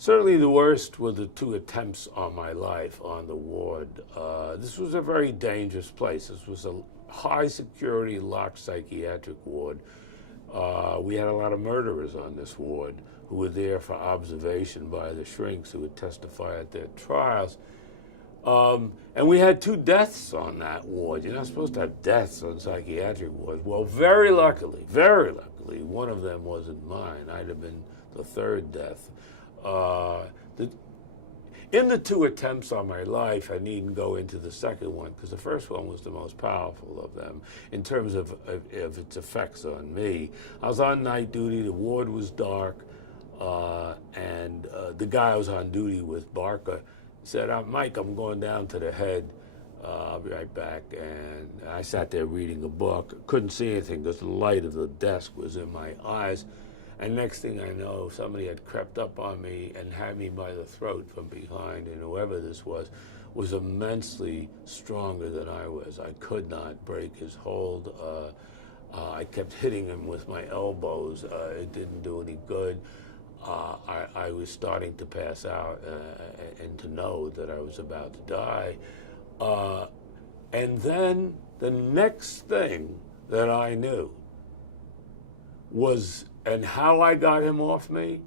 Certainly the worst were the 2 attempts on my life on the ward. This was a very dangerous place. This was a high security locked psychiatric ward. We had a lot of murderers on this ward who were there for observation by the shrinks who would testify at their trials. And we had 2 deaths on that ward. You're not supposed to have deaths on psychiatric wards. Well, very luckily, one of them wasn't mine. I'd have been the 3rd death. In the 2 attempts on my life, I needn't go into the second one because the first one was the most powerful of them in terms of its effects on me. I was on night duty, the ward was dark, and the guy I was on duty with, Barker, said, Mike, I'm going down to the head. I'll be right back. And I sat there reading a book. Couldn't see anything because the light of the desk was in my eyes. And next thing I know, somebody had crept up on me and had me by the throat from behind. And whoever this was immensely stronger than I was. I could not break his hold. I kept hitting him with my elbows. It didn't do any good. I was starting to pass out and to know that I was about to die. And then the next thing that I knew was, and how I got him off me,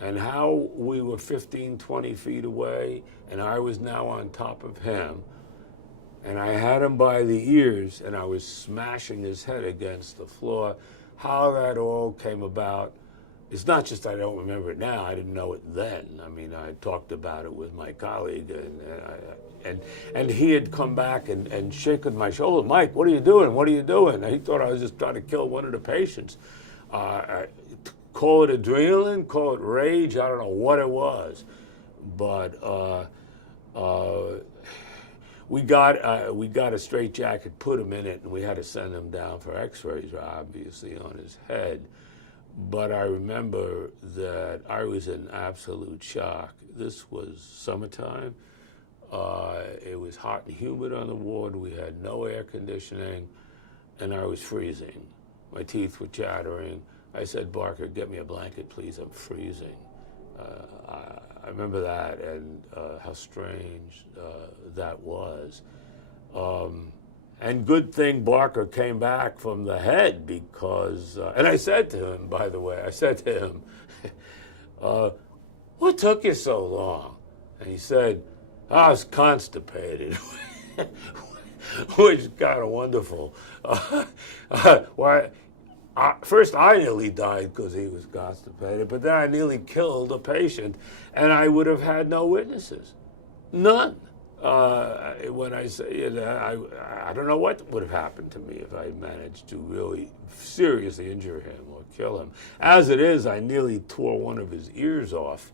and how we were 15, 20 feet away, and I was now on top of him, and I had him by the ears, and I was smashing his head against the floor. How that all came about, it's not just I don't remember it now, I didn't know it then. I mean, I talked about it with my colleague, and he had come back and shaken my shoulder. Mike, what are you doing? What are you doing? And he thought I was just trying to kill one of the patients. Call it adrenaline, call it rage, I don't know what it was. But we got a straitjacket, put him in it, and we had to send him down for x-rays, obviously, on his head. But I remember that I was in absolute shock. This was summertime. It was hot and humid on the ward. We had no air conditioning, and I was freezing. My teeth were chattering. I said, Barker, get me a blanket, please. I'm freezing. I remember that and how strange that was. And good thing Barker came back from the head because, and I said to him, by the way, what took you so long? And he said, I was constipated, which is kind of wonderful. First, I nearly died because he was constipated, but then I nearly killed a patient, and I would have had no witnesses. None. When I say that, I don't know what would have happened to me if I managed to really seriously injure him or kill him. As it is, I nearly tore one of his ears off,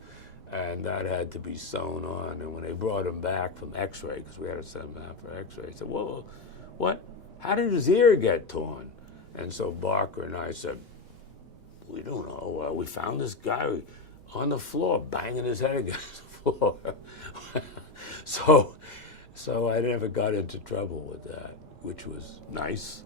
and that had to be sewn on. And when they brought him back from x-ray, because we had to send him out for x-ray, I said, whoa, what? How did his ear get torn? And so Barker and I said, we don't know. We found this guy on the floor, banging his head against the floor. So I never got into trouble with that, which was nice.